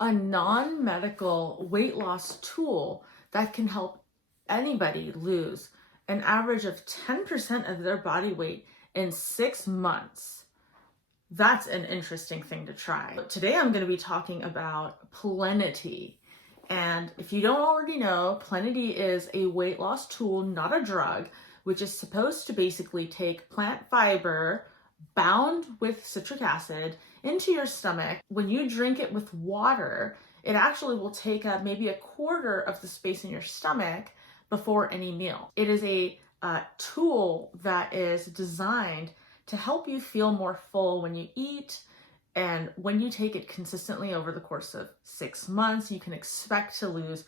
a non-medical weight loss tool that can help anybody lose an average of 10% of their body weight in 6 months. That's an interesting thing to try. Today I'm going to be talking about PLENITY. And if you don't already know, PLENITY is a weight loss tool, not a drug, which is supposed to basically take plant fiber bound with citric acid into your stomach. When you drink it with water, it actually will take up maybe a quarter of the space in your stomach before any meal. It is a tool that is designed to help you feel more full when you eat, and when you take it consistently over the course of 6 months, you can expect to lose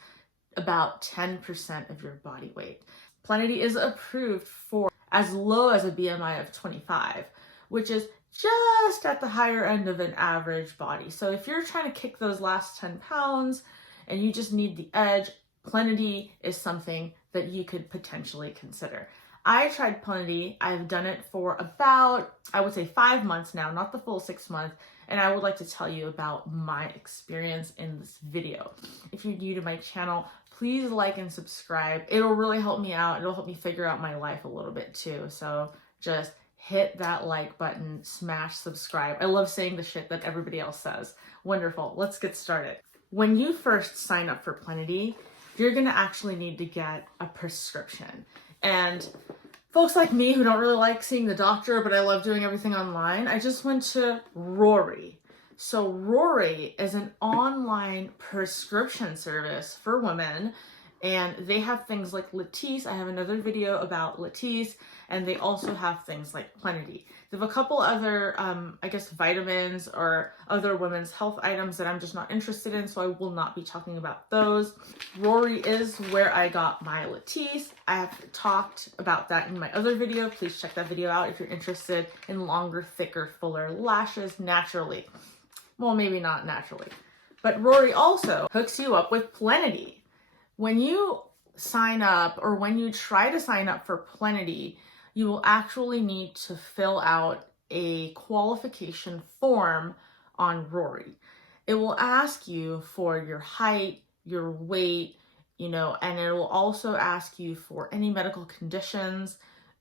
about 10% of your body weight. PLENITY is approved for as low as a BMI of 25, which is just at the higher end of an average body. So if you're trying to kick those last 10 pounds and you just need the edge, PLENITY is something that you could potentially consider. I tried PLENITY. I've done it for about, I would say 5 months now, not the full 6 months. And I would like to tell you about my experience in this video. If you're new to my channel, please like and subscribe. It'll really help me out. It'll help me figure out my life a little bit too. So just hit that like button, smash subscribe. I love saying the shit that everybody else says. Wonderful. Let's get started. When you first sign up for PLENITY, you're going to actually need to get a prescription. And folks like me who don't really like seeing the doctor, but I love doing everything online, I just went to Rory. So Rory is an online prescription service for women, and they have things like Latisse. I have another video about Latisse, and they also have things like PLENITY. They have a couple other, I guess, vitamins or other women's health items that I'm just not interested in, so I will not be talking about those. Rory is where I got my Latisse. I have talked about that in my other video. Please check that video out if you're interested in longer, thicker, fuller lashes naturally. Well, maybe not naturally. But Rory also hooks you up with PLENITY. When you sign up, or when you try to sign up for PLENITY, you will actually need to fill out a qualification form on Rory. It will ask you for your height, your weight, and it will also ask you for any medical conditions,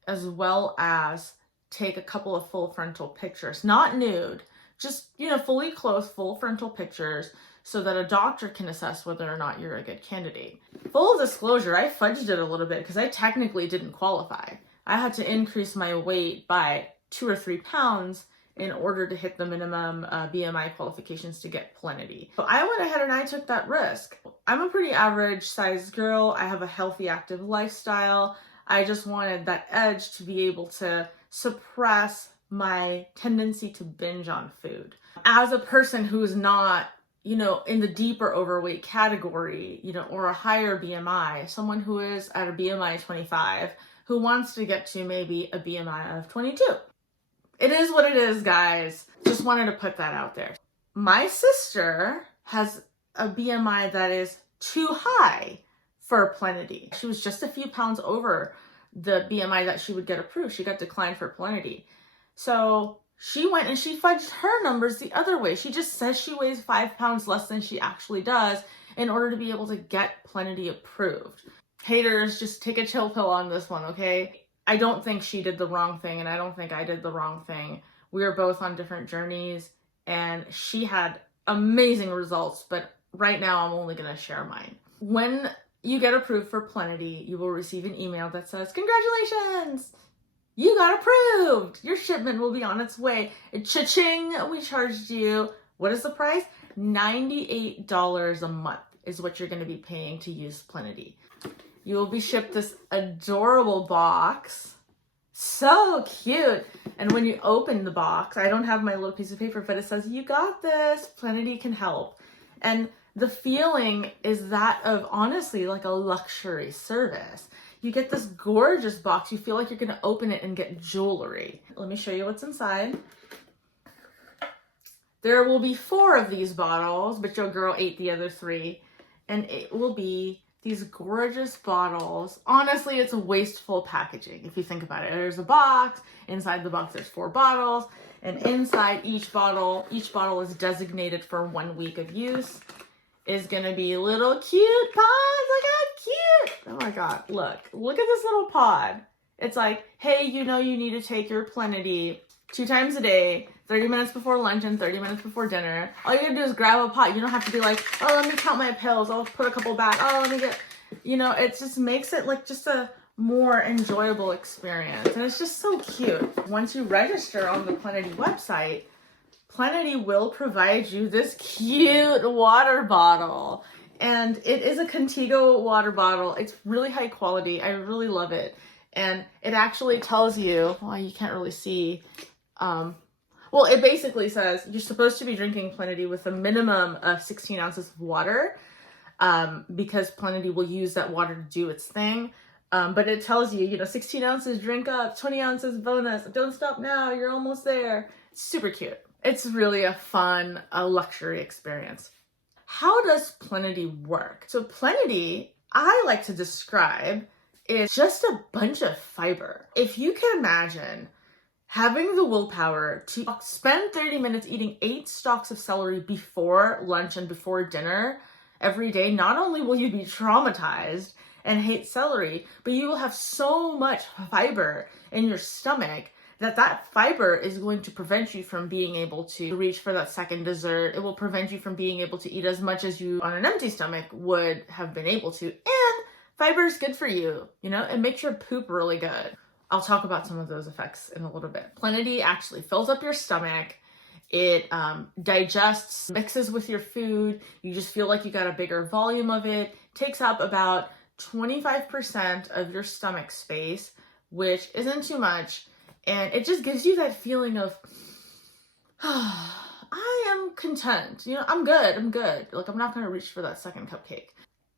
as well as take a couple of full frontal pictures, not nude, just, fully clothed, full frontal pictures, so that a doctor can assess whether or not you're a good candidate. Full disclosure, I fudged it a little bit because I technically didn't qualify. I had to increase my weight by 2 or 3 pounds in order to hit the minimum BMI qualifications to get PLENITY. So I went ahead and I took that risk. I'm a pretty average sized girl. I have a healthy, active lifestyle. I just wanted that edge to be able to suppress my tendency to binge on food. As a person who's not, in the deeper overweight category, or a higher BMI, someone who is at a BMI 25, who wants to get to maybe a BMI of 22. It is what it is, guys. Just wanted to put that out there. My sister has a BMI that is too high for PLENITY. She was just a few pounds over the BMI that she would get approved. She got declined for PLENITY. So she went and she fudged her numbers the other way. She just says she weighs 5 pounds less than she actually does in order to be able to get PLENITY approved. Haters, just take a chill pill on this one, okay? I don't think she did the wrong thing, and I don't think I did the wrong thing. We were both on different journeys, and she had amazing results, but right now I'm only going to share mine. When you get approved for PLENITY, you will receive an email that says, "Congratulations! You got approved! Your shipment will be on its way. Cha-ching! We charged you." What is the price? $98 a month is what you're going to be paying to use PLENITY. You will be shipped this adorable box. So cute. And when you open the box, I don't have my little piece of paper, but it says, "You got this. PLENITY can help." And the feeling is that of, honestly, like a luxury service. You get this gorgeous box. You feel like you're going to open it and get jewelry. Let me show you what's inside. There will be 4 of these bottles, but your girl ate the other 3. And it will be these gorgeous bottles. Honestly, it's a wasteful packaging if you think about it. There's a box. Inside the box, there's 4 bottles. And inside each bottle is designated for 1 week of use, is going to be little cute pods. Look how cute. Oh my God. Look at this little pod. It's like, hey, you know you need to take your Plenity 2 times a day, 30 minutes before lunch and 30 minutes before dinner. All you gotta do is grab a pot. You don't have to be like, oh, let me count my pills. I'll put a couple back. Oh, let me get, it just makes it like just a more enjoyable experience. And it's just so cute. Once you register on the Plenity website, Plenity will provide you this cute water bottle. And it is a Contigo water bottle. It's really high quality. I really love it. And it actually tells you, well, you can't really see, well, it basically says you're supposed to be drinking Plenity with a minimum of 16 ounces of water, because Plenity will use that water to do its thing. But it tells you, 16 ounces, drink up, 20 ounces bonus, don't stop now, you're almost there. It's super cute. It's really a fun, luxury experience. How does Plenity work? So Plenity, I like to describe, is just a bunch of fiber. If you can imagine having the willpower to spend 30 minutes eating 8 stalks of celery before lunch and before dinner every day, not only will you be traumatized and hate celery, but you will have so much fiber in your stomach that fiber is going to prevent you from being able to reach for that second dessert. It will prevent you from being able to eat as much as you on an empty stomach would have been able to. And fiber is good for you, it makes your poop really good. I'll talk about some of those effects in a little bit. Plenity actually fills up your stomach. It digests, mixes with your food. You just feel like you got a bigger volume of it. Takes up about 25% of your stomach space, which isn't too much. And it just gives you that feeling of, I am content. I'm good. Like, I'm not going to reach for that second cupcake.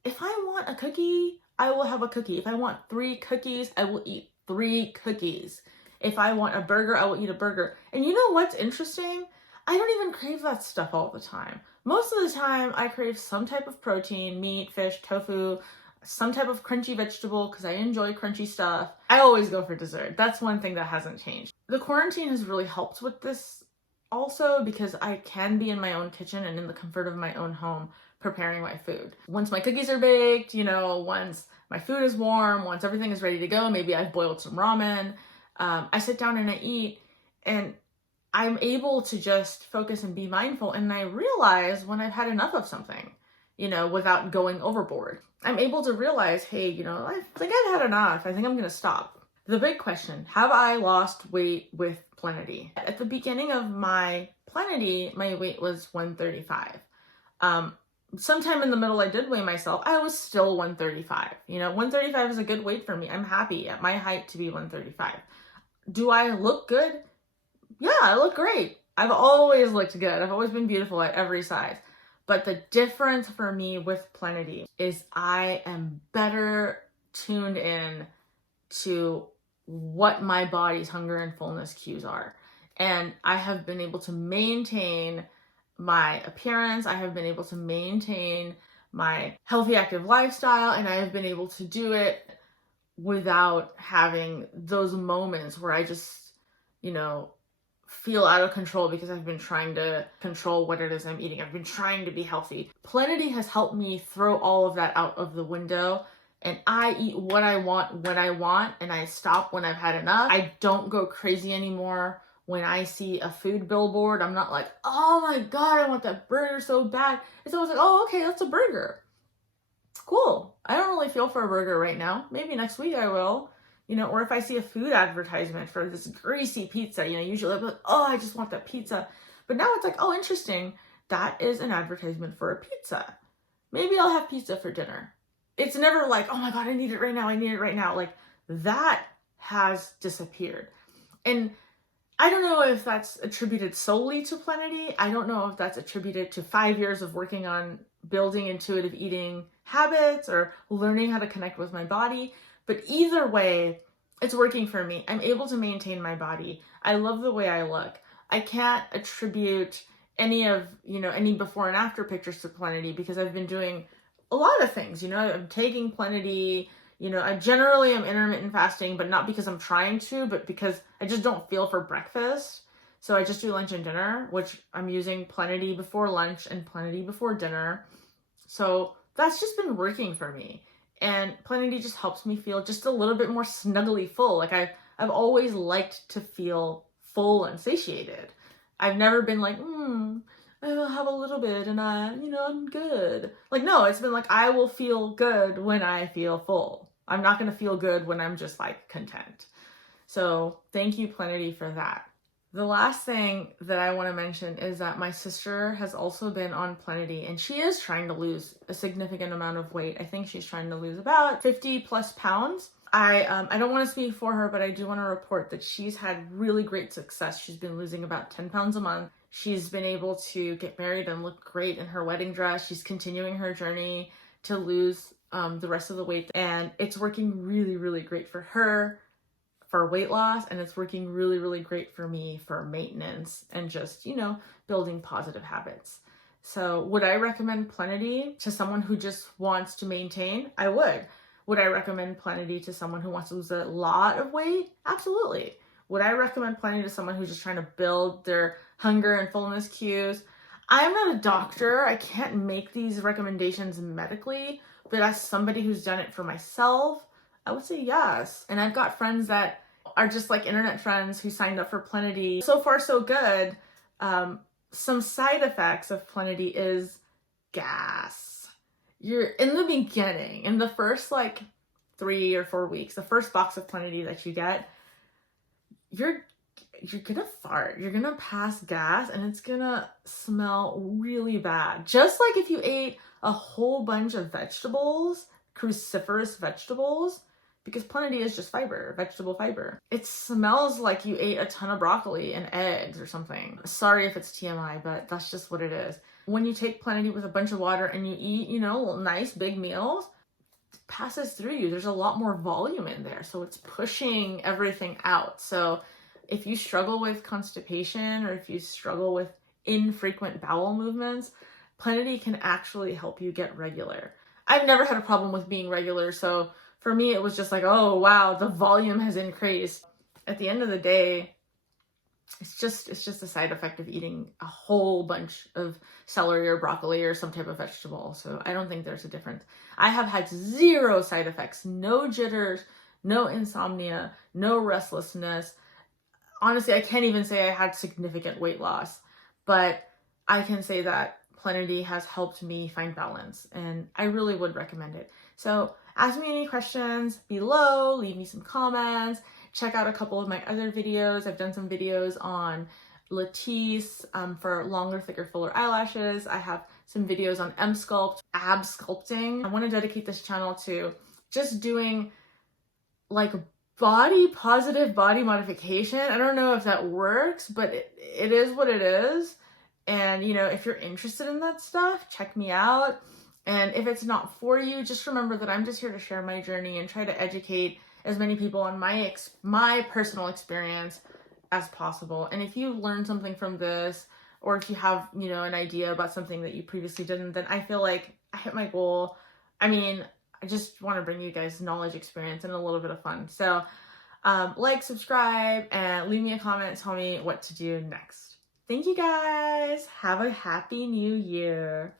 If I want a cookie, I will have a cookie. If I want 3 cookies, I will eat 3 cookies. If I want a burger, I will eat a burger. And you know what's interesting? I don't even crave that stuff all the time. Most of the time, I crave some type of protein, meat, fish, tofu, some type of crunchy vegetable because I enjoy crunchy stuff. I always go for dessert. That's one thing that hasn't changed. The quarantine has really helped with this also because I can be in my own kitchen and in the comfort of my own home preparing my food. Once my cookies are baked, once my food is warm, once everything is ready to go, maybe I've boiled some ramen, I sit down and I eat, and I'm able to just focus and be mindful. And I realize when I've had enough of something, without going overboard. I'm able to realize, hey, I think I've had enough. I think I'm going to stop. The big question, have I lost weight with Plenity? At the beginning of my Plenity, my weight was 135. Sometime in the middle, I did weigh myself. I was still 135. 135 is a good weight for me. I'm happy at my height to be 135. Do I look good? Yeah, I look great. I've always looked good. I've always been beautiful at every size. But the difference for me with Plenity is I am better tuned in to what my body's hunger and fullness cues are. And I have been able to maintain my appearance. I have been able to maintain my healthy, active lifestyle, and I have been able to do it without having those moments where I just, feel out of control because I've been trying to control what it is I'm eating. I've been trying to be healthy. Plenity has helped me throw all of that out of the window, and I eat what I want when I want, and I stop when I've had enough. I don't go crazy anymore. When I see a food billboard, I'm not like, oh my God, I want that burger so bad. It's always like, oh, okay, that's a burger. Cool. I don't really feel for a burger right now. Maybe next week I will. Or if I see a food advertisement for this greasy pizza, usually I'm like, oh, I just want that pizza. But now it's like, oh, interesting. That is an advertisement for a pizza. Maybe I'll have pizza for dinner. It's never like, oh my God, I need it right now. I need it right now. Like, that has disappeared. And I don't know if that's attributed solely to Plenity. I don't know if that's attributed to 5 years of working on building intuitive eating habits or learning how to connect with my body. But either way, it's working for me. I'm able to maintain my body. I love the way I look. I can't attribute any of, any before and after pictures to Plenity because I've been doing a lot of things, you know, I'm taking Plenity, you know, I generally am intermittent fasting, but not because I'm trying to, but because I just don't feel for breakfast. So I just do lunch and dinner, which I'm using Plenity before lunch and Plenity before dinner. So that's just been working for me. And Plenity just helps me feel just a little bit more snuggly full. Like I've always liked to feel full and satiated. I've never been like, I'll have a little bit and I'm good. Like, no, it's been like, I will feel good when I feel full. I'm not going to feel good when I'm just like content. So thank you, Plenity, for that. The last thing that I want to mention is that my sister has also been on Plenity, and she is trying to lose a significant amount of weight. I think she's trying to lose about 50 plus pounds. I don't want to speak for her, but I do want to report that she's had really great success. She's been losing about 10 pounds a month. She's been able to get married and look great in her wedding dress. She's continuing her journey to lose the rest of the weight, and it's working really, really great for her for weight loss, and it's working really, really great for me for maintenance and just, you know, building positive habits. So would I recommend Plenity to someone who just wants to maintain? I would. Would I recommend Plenity to someone who wants to lose a lot of weight? Absolutely. Would I recommend Plenity to someone who's just trying to build their hunger and fullness cues? I'm not a doctor. I can't make these recommendations medically, but as somebody who's done it for myself, I would say yes. And I've got friends that are just like internet friends who signed up for Plenity. So far, so good. Some side effects of Plenity is gas. You're in the beginning, in the first like 3 or 4 weeks, the first box of Plenity that you get, you're gonna fart. You're gonna pass gas and it's gonna smell really bad. Just like if you ate a whole bunch of vegetables, cruciferous vegetables, because Plenity is just fiber, vegetable fiber. It smells like you ate a ton of broccoli and eggs or something. Sorry if it's TMI, but that's just what it is. When you take Plenity with a bunch of water and you eat, you know, nice big meals, it passes through you. There's a lot more volume in there, so it's pushing everything out. So if you struggle with constipation or if you struggle with infrequent bowel movements, Plenity can actually help you get regular. I've never had a problem with being regular, so for me, it was just like, oh, wow, the volume has increased. At the end of the day, it's just a side effect of eating a whole bunch of celery or broccoli or some type of vegetable. So I don't think there's a difference. I have had 0 side effects, no jitters, no insomnia, no restlessness. Honestly, I can't even say I had significant weight loss, but I can say that Plenity has helped me find balance, and I really would recommend it. So ask me any questions below, leave me some comments, check out a couple of my other videos. I've done some videos on Latisse for longer, thicker, fuller eyelashes. I have some videos on M-Sculpt, ab sculpting. I want to dedicate this channel to just doing like body positive body modification. I don't know if that works, but it is what it is. And, you know, if you're interested in that stuff, check me out. And if it's not for you, just remember that I'm just here to share my journey and try to educate as many people on my personal experience as possible. And if you learn something from this, or if you have, you know, an idea about something that you previously didn't, then I feel like I hit my goal. I mean, I just want to bring you guys knowledge, experience, and a little bit of fun. So like, subscribe, and leave me a comment. Tell me what to do next. Thank you guys. Have a happy new year.